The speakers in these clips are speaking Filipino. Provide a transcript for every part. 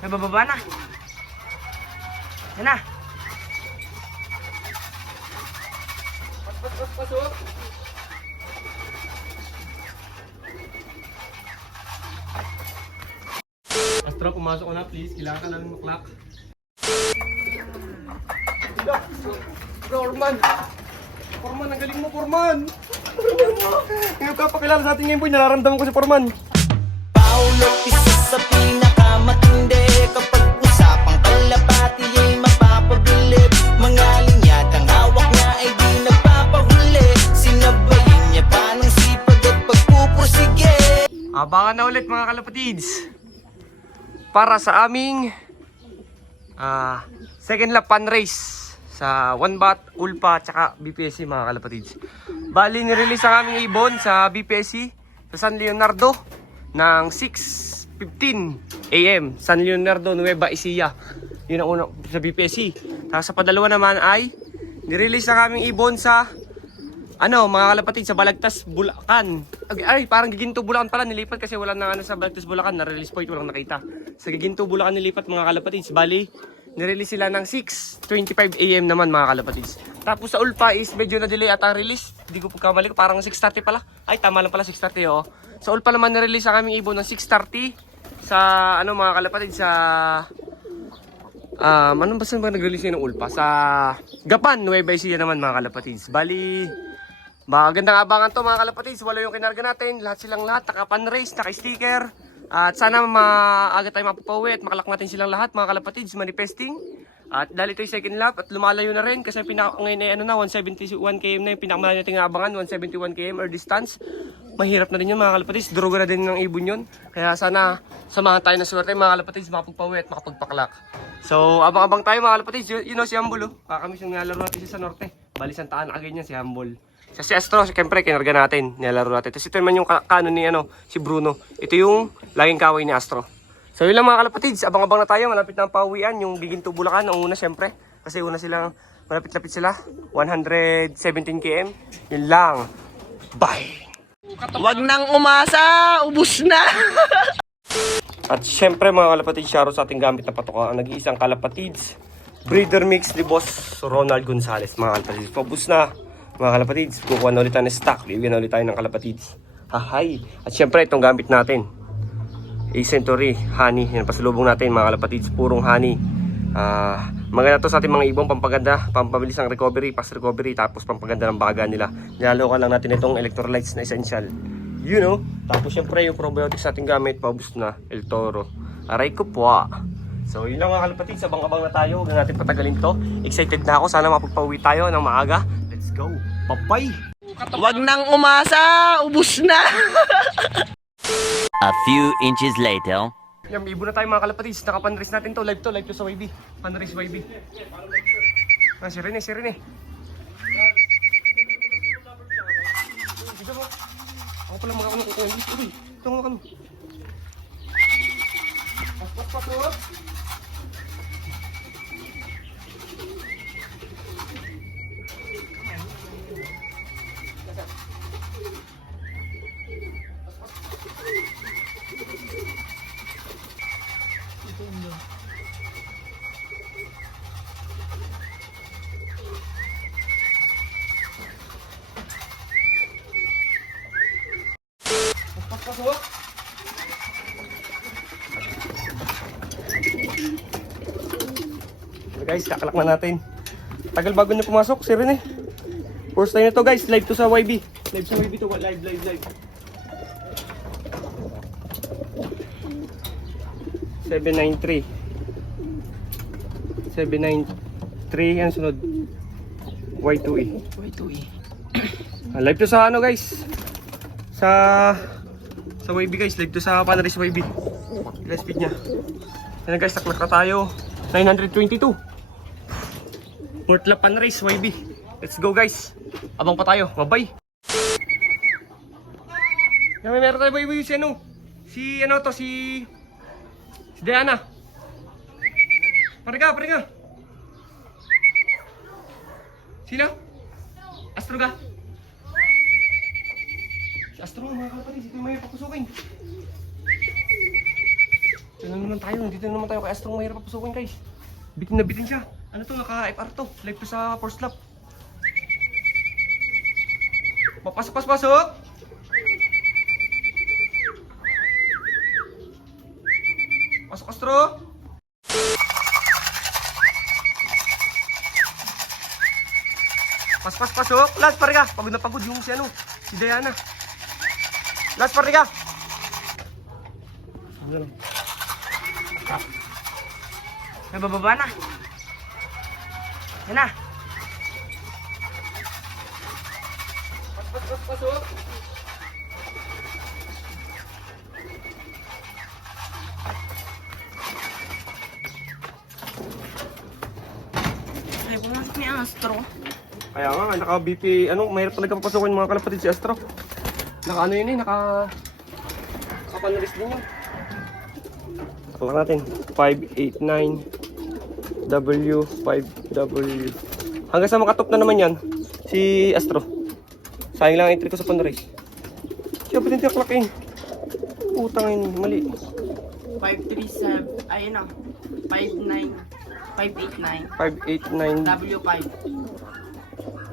Nabababa na. Yan na. Pasok. Astro, pumasok ko na please. Kailangan ka namin maklak. Forman! Forman, ang galing mo, Forman! Ngayon ka pakilala sa atin ngayon, boy. Nararamdaman ko si Forman. Paulo, isa sa pinakamatindi. Kapag usapang kalapati ay mapapabilib. Mga linyadang hawak niya ay di nagpapahuli. Sinabayin niya pa ng sipag at pagpupursige. Abangan na ulit mga kalapatids para sa aming second lap fun race sa 1BAT, Ulpa, tsaka BPSC mga kalapatids. Bali, nirelease ang aming ibon sa BPSC sa San Leonardo ng 6:15 AM. San Leonardo, Nueva Ecija. Yun ang una sa BPSC. Tapos sa padalawa naman ay nirelease ang aming ibon sa mga kalapatid sa Balagtas, Bulacan. Ay, parang Giginto, Bulacan pala nilipat kasi wala na sa Balagtas, Bulacan. Na-release point, walang nakita. Sa Giginto, Bulacan nilipat mga kalapatid. Bali, nirelease sila ng 6:25 AM naman mga kalapatid. Tapos sa Ulpa is medyo na-delay at ang release. Hindi ko pagkamali ko, parang 6:30 pala. Ay, tama lang pala, 6:30 oh. Sa Ulpa naman nirelease ang aming ibon ng 6:30 sa mga kalapatid sa ano ba saan ba nag-release ng Ulpa? Sa Gapan, Nueva Ecija naman mga kalapatids. Bali, magandang abangan to mga kalapatids. Wala yung kinarga natin. Lahat silang naka-pan-race, naka-sticker. At sana maaga tayo mapapauwi at makalak natin silang lahat mga kalapatids, manifesting. At dahil ito yung second lap at lumalayo na rin kasi ngayon ay 171 km na yung pinakamalayo nating abangan, 171 km or distance. Mahirap na rin yun mga kalapatids. Droga na din ng ibon yun. Kaya sana samahan tayo na swerte mga kalapatids, makapagpauwi at makapagpaklak. So abang-abang tayo mga kalapatids. You know si Humble kakamiss yung nilalaro natin sa Norte. Bali Santaan again yan si Humble. Si Astro, siyempre kinarga natin, nilalaro natin. Tapos ito naman yung kanon ni si Bruno. Ito yung laging kaway ni Astro. So yun lang mga kalapatids, abang-abang na tayo. Malapit na ang pauwian, yung Giginto, Bulacan. Ang una siyempre, kasi una silang malapit-lapit sila. 117 km. Yun lang. Bye! Wag nang umasa, ubus na. At syempre mga kalapatids, shoutout sa ating gamit na patoka. Ang nag-iisang kalapatids, breeder mix ni Boss Ronald Gonzales. Mga kalapatids, focus na. Mga kalapatids, kukuha na ulit tayo ng stock. Bibigyan na ulit tayo ng kalapatids. Hahay! At syempre itong gamit natin, A-Century honey. Yan pasalubong natin mga kalapatids, purong honey. Maganda to sa ating mga ibong, pampaganda, pampabilis ng recovery, fast recovery, tapos pampaganda ng baga nila. Nilalokan lang natin itong electrolytes na essential. You know, tapos syempre yung probiotics natin gamit, paubos na, El Toro. Aray ko po. So yun lang mga kalapatids, abang-abang na tayo. Huwag natin patagalin to. Excited na ako, sana mapagpauwi tayo ng maaga. Let's go, bye-bye! Wag nang umasa, ubus na. A few inches later. Yan, ibo na tayo mga kalapatids. Nakapanrace natin to. Live to sa YB. Panrace YB. Si Rene. Dito mo. Ako pala makakano ko. Uy, ito nga kano. Pas. Guys, kakalak na natin. Tagal bago niya pumasok, si Rene. First time nito guys, live to sa YB. Live sa YB to, live. 793. 793 ang sunod. Y2E. Live to sa guys. Sa YB guys, live to sa Panrace YB. Ilan speed niya. Yan guys, taklak na tayo. 922. Fourth lap Panrace YB. Let's go guys. Abang pa tayo. Bye-bye. Yan, meron tayo YB si Diana. Pariga. Sino? Astro ka? Si Astro mga kalapatids, ito yung may pakusukin. Ano naman tayo? Dito naman tayo kay Astrong, mahirap papasukin guys. Bitin na bitin siya. Ano to? Naka-FR to. Live to sa first lap. Papasok, pasok, pasok! Pasok, Astro! Pasok! Last pariga! Pagod na pagod yung si ano, si Diana. Last pariga! Nabababa na. Yan na. Pasok! Ay, pumasok ni Astro. Kaya nga, naka-BP, mahirap talaga papasukin mga kalapatid si Astro. Naka-ano yun naka-panelist din yun. Taklak natin, 589W5W. Hanggang sa makatop na naman yan, si Astro. Sayang lang entry ko sa panrace. Siya pa din tiyaklakin. Putang yun, mali. 537, ayun na. 589. 589. W5.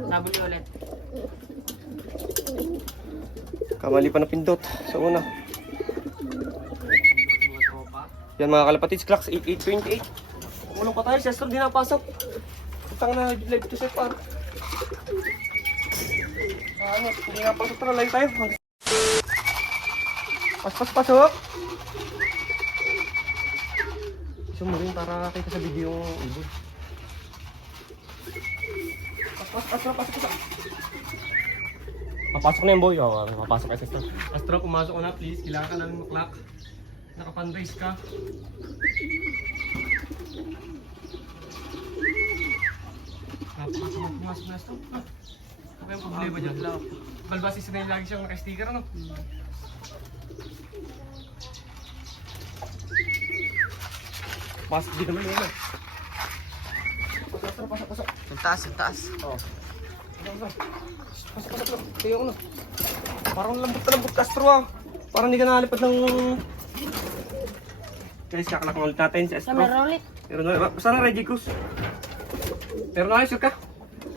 W ulit. Kamali pa na pindot sa una. Yan mga kalapatids, clocks 8828. Walang pa tayo, si Astro di napasok. Utang na live to set par. Ano, hindi napasok na live tayo. Pasok! Gusto mo rin para kita sa video yung ibon. Astro. Papasok na yung boy. Papasok ka sa Astro. Astro, pumasok ko na please. Kailangan ka namin mag-clock. Naka-fundraise ka. Napakasok pumasok na Astro. Okay ang problema dyan. Balbasis na yung lagi siyang naka-sticker ano? Pasok din naman yun. Pasok. Yung taas. Oo. Pasok. Tayo ko na. Parang lambot ka Astro ah. Parang hindi ka nakalipad ng... Guys, kakalak ulit natin si Astro. Meron ulit. Pero na, saan ang Reggie Cruz? Pero na, sure ka?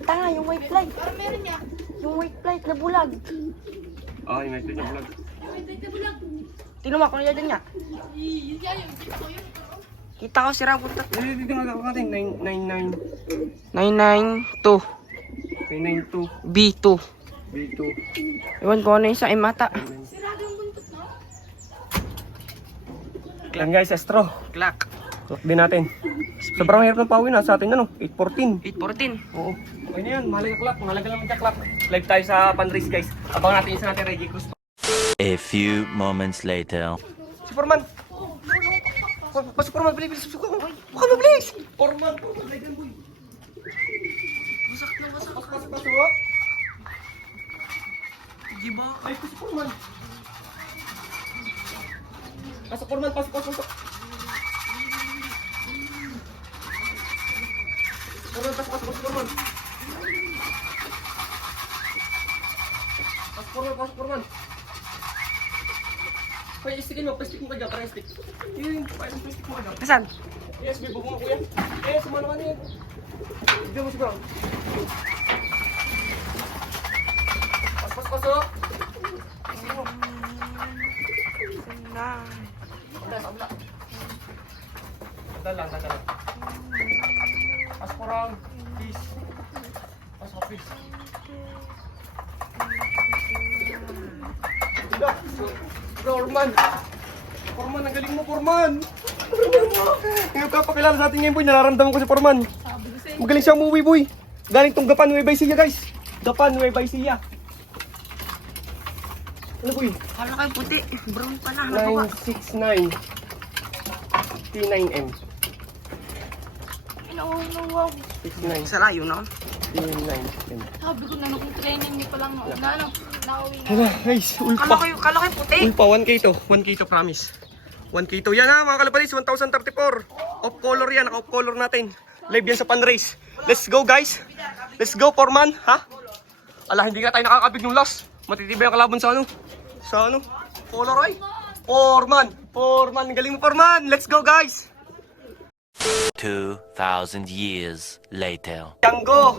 Tanga, yung white light. Yung white light na bulag. Oo, yung message na vlog. Tinuwa ko nila dyan nga. Kita ko si Rabot na. Dito nga ako natin, 999. 992. 992. B2. B2. Iwan ko ano yung sa imata. Yan guys, Astro. Clock. Clock din natin. Sobrang hirap ng pawin sa atin, 814. 814. Oo. Okay na yan, mahalaga lang magka-clock. Live tayo sa pan-race guys. Abang natin isa natin Reggie Cruz. A few moments later. Si Forman! Pasok Forman, bilis! Baka mabilis! Forman, lagyan boy! Wasak. Pasok! Diba? Ay, pasok Forman! Pasok Forman, pasok! Forman, pasok Forman! Pasok Forman! Hoy, stick mo ka dyan, parang stick. Yun, parang stick mo ka dyan. Asan? Yes, may bubong ako yan. Yes, sumano ka niyan. Bigyan mo siguro. Pasok! Dala. Pasok lang, please. Pasok, please. Forman, ang galing mo, Forman! Ngayon kapakilala sa atin ngayon, boy. Nararamdaman ko si Forman. Magaling siya umuwi, boy. Galing tong Gapan, Nueva Ecija, guys. Gapan, Nueva Ecija. Ano, boy? Kala kayo puti. Brown pala. Ano ba? 969 T9M. Wow. 69 Sa layo na. T9M. Sabi ko na nung training niyo pa lang nauwi na. Hala, guys. Kala kayo puti. Ulpa, 1K to. 1K to, promise. 1K to. Yan ha, mga kalapalis. 1034. Off color yan. Naka-off color natin. Live yan sa pan-race. Let's go, guys. Let's go, Forman. Ha? Ala, hindi nga tayo nakakabig yung last. Matitibay ang kalaban sa ano? Sa ano? Polaroid. Foreman! Foreman! Galing mo, Foreman! Let's go, guys! 2,000 years later. Django!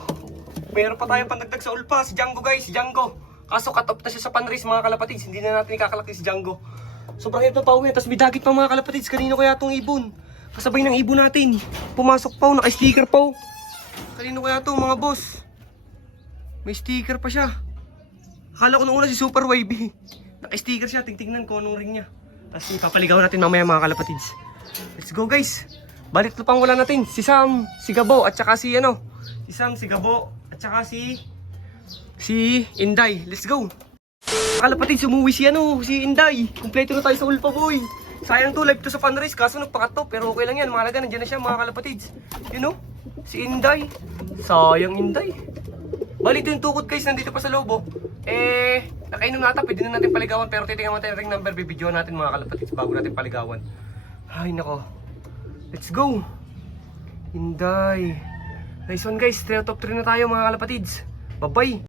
Meron pa tayong pandagdag sa ulpa. Si Django, guys. Si Django. Kaso cut off na siya sa panrace, mga kalapatids. Hindi na natin ikakalaki si Django. Sobrang hirap na pauwi. Tapos may dagit pa, mga kalapatids. Kanino kaya itong ibon? Kasabay ng ibon natin. Pumasok pa, naka-sticker pa. Kanino kaya ito, mga boss? May sticker pa siya. Akala ko nung una si Super Wavy. Naka-sticker siya. Tingnan ko anong ring niya. Tapos ipapaligawan natin mamaya, mga kalapatids. Let's go, guys. Balik na pang wala natin. Si Sam, si Gabo, at saka si ano. Si Sam, si Gabo, at saka si Inday. Let's go. Kalapatids, umuwi si Inday. Kumpleto na tayo sa ulpa, boy. Sayang to, live to sa fundraise. Kaso nagpakat to, pero okay lang yan. Mahalaga, nandiyan na siya, mga kalapatids. You know, si Inday. Sayang Inday. Bali, ito yung tukod, guys. Nandito pa sa lobo. Nakainom na ata. Pwede na natin paligawan. Pero titingnan natin yung ring number. Bibidyoan natin, mga kalapatids, bago natin paligawan. Ay, nako. Let's go. Inday. Nice one, guys. 3 out of 3 na tayo, mga kalapatids. Bye-bye.